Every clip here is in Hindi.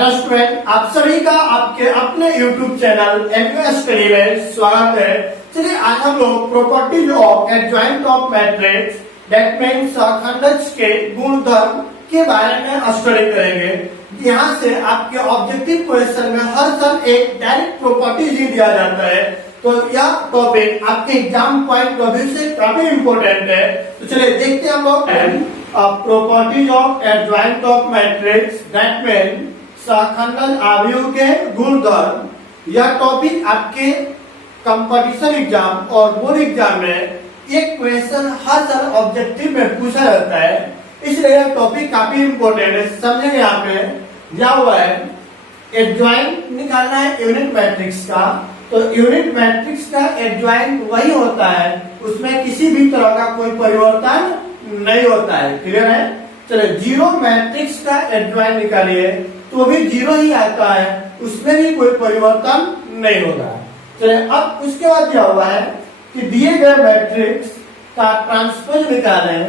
हेलो स्टूडेंट, आप सभी का आपके अपने YouTube चैनल एमयू स्टडी में स्वागत है। चलिए आज हम लोग properties of adjoint of matrix that means खंडज के गुणधर्म के बारे में स्टडी करेंगे। यहाँ से आपके ऑब्जेक्टिव क्वेश्चन में हर साल एक डायरेक्ट प्रॉपर्टीज ही दिया जाता है, तो यह टॉपिक आपके एग्जाम पॉइंट ऑफ व्यू से काफी इम्पोर्टेंट है। तो चलिए देखते हैं हम लोग properties of adjoint of matrix that means खंडज अवयव के गुणधर्म। यह टॉपिक आपके कंपटीशन एग्जाम और बोर्ड एग्जाम में एक क्वेश्चन हर साल ऑब्जेक्टिव में पूछा जाता है, इसलिए यह टॉपिक काफी इम्पोर्टेंट है। समझेंगे यहाँ पे क्या हुआ है, एडजॉइंट निकालना है यूनिट मैट्रिक्स का। तो यूनिट मैट्रिक्स का एडजॉइंट वही होता है, उसमें किसी भी तरह का कोई परिवर्तन नहीं होता है। क्लियर है? चलिए जीरो मैट्रिक्स का एडजॉइंट निकालिए तो भी जीरो ही आता है, उसमें भी कोई परिवर्तन नहीं होगा। चलिए अब उसके बाद क्या हुआ है कि दिए गए मैट्रिक्स का ट्रांसपोज निकाले,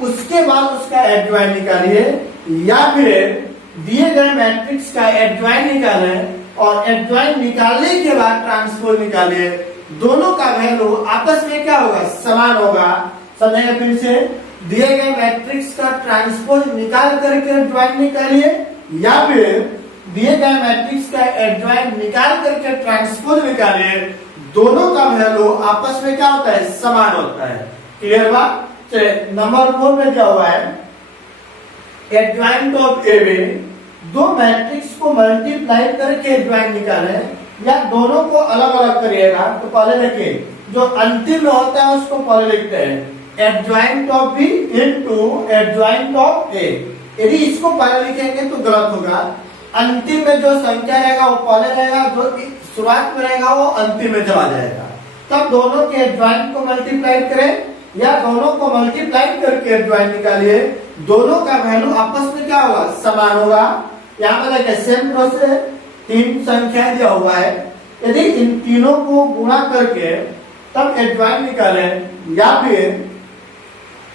उसके बाद उसका एडजॉइंट निकालिए, या फिर दिए गए मैट्रिक्स का एडजॉइंट निकाले और एडजॉइंट निकालने के बाद ट्रांसपोज निकालिए। दोनों का वैल्यू आपस में क्या होगा, समान होगा। समझेंगे फिर से, दिए गए मैट्रिक्स का ट्रांसपोज निकाल करके एडजॉइंट निकालिए, या फिर दिए गए मैट्रिक्स का एडजॉइंट निकाल करके ट्रांसपोज निकालिए। दोनों का वैल्यू आपस में क्या होता है, समान होता है। क्लियर बात? चलिए नंबर 4 में क्या हुआ है, एडजॉइंट ऑफ ए में दो मैट्रिक्स को मल्टीप्लाई करके एडजॉइंट निकाले, या दोनों को अलग अलग करिएगा। तो पहले देखिए, जो अंतिम में होता है उसको पहले लिखते हैं, adjoint of b into adjoint of a. यदि इसको पहले लिखेंगे तो गलत होगा। अंतिम में जो संख्या रहेगा वो पहले रहेगा, जो शुरुआत में रहेगा वो अंतिम में चला जाएगा। तब दोनों के एडजॉइंट को मल्टीप्लाई करें, या दोनों को मल्टीप्लाई करके एडजॉइंट निकालिए। दोनों का वैल्यू आपस में क्या होगा, समान होगा। यहाँ पर देखिए सेम प्रोसेस, तीन संख्या दिया हुआ है, यदि इन तीनों को गुणा करके तब एडजॉइंट निकालें, या फिर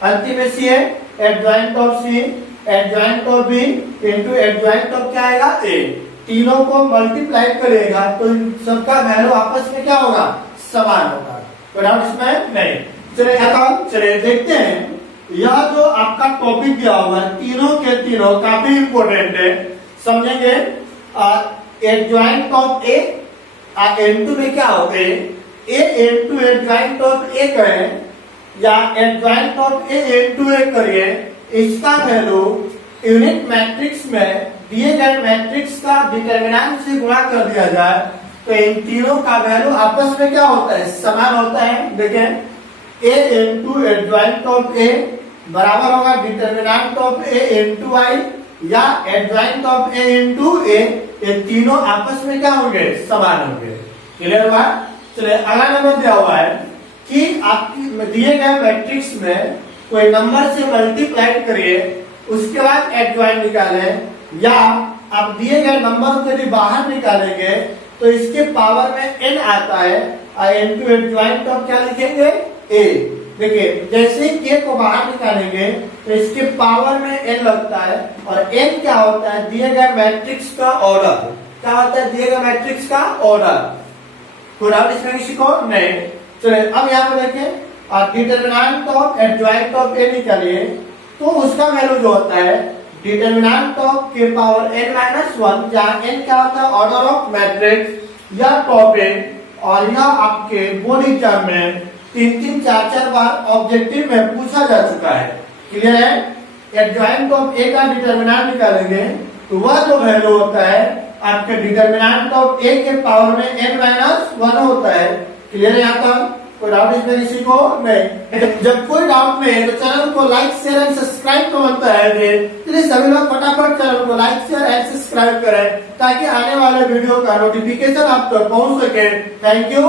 अंतिम में सी है adjoint of C adjoint of B into adjoint of क्या आएगा, ए। तीनों को मल्टीप्लाई करेगा तो सबका वैल्यू आपस में क्या होगा, समान होगा। तो डाउट इसमें नहीं। चलिए देखते हैं, यह जो आपका टॉपिक दिया हुआ है तीनों के तीनों काफी इंपोर्टेंट है। समझेंगे, एडजॉइंट ऑफ ए इनटू में क्या होते हैं, ए इनटू एडजॉइंट ऑफ ए करें, या एडजॉइंट ऑफ ए इनटू ए करिए। इसका वैल्यू यूनिट मैट्रिक्स में दिए गए मैट्रिक्स का डिटरमिनेंट से गुणा कर दिया जाए तो इन तीनों का वैल्यू आपस में क्या होता है, समान होता है। देखें, ए इनटू एडजॉइंट ऑफ ए बराबर होगा determinant of A into I, या एडजॉइंट ऑफ ए इनटू ए। ये तीनों आपस में क्या होंगे, समान होंगे। क्लियर हुआ? चलिए अगला नंबर दिया हुआ है कि आपकी दिए गए मैट्रिक्स में कोई नंबर से मल्टीप्लाई करिए, उसके बाद एडजॉइंट निकालें, या आप दिए गए नंबर को यदि बाहर निकालेंगे तो इसके पावर में n आता है, इनटू एडजॉइंट ऑफ क्या लिखेंगे, a। देखिए जैसे ही a को बाहर निकालेंगे तो इसके पावर में n लगता है, और n क्या होता है, दिए गए मैट्रिक्स का ऑर्डर। क्या होता है, दिए गए मैट्रिक्स का ऑर्डर। पूरा इसमें किसी को नहीं। चलिए अब यहाँ पे देखिए, डिटरमिनेंट ऑफ एडजॉइंट ऑफ ए निकालिए तो उसका वैल्यू जो होता है डिटरमिनेंट ऑफ के पावर n माइनस 1, जहाँ n क्या होता है, ऑर्डर ऑफ मैट्रिक्स। या टॉपिक और यह आपके बोर्ड एग्जाम में 3-3, 4-4 बार ऑब्जेक्टिव में पूछा जा चुका है। क्लियर है? एडजॉइंट ऑफ ए का डिटरमिनेंट निकालेंगे तो वह जो वैल्यू होता है आपके डिटरमिनेंट ऑफ ए के पावर में n माइनस 1 होता है। क्लियर है? यहाँ तक कोई डाउट इसमें किसी को नहीं? जब कोई डाउट नहीं है तो चैनल को लाइक शेयर एंड सब्सक्राइब तो बनता है। इसलिए सभी लोग फटाफट चैनल को लाइक शेयर एंड सब्सक्राइब करें ताकि आने वाले वीडियो का नोटिफिकेशन आप तक पहुंच सके। Thank you.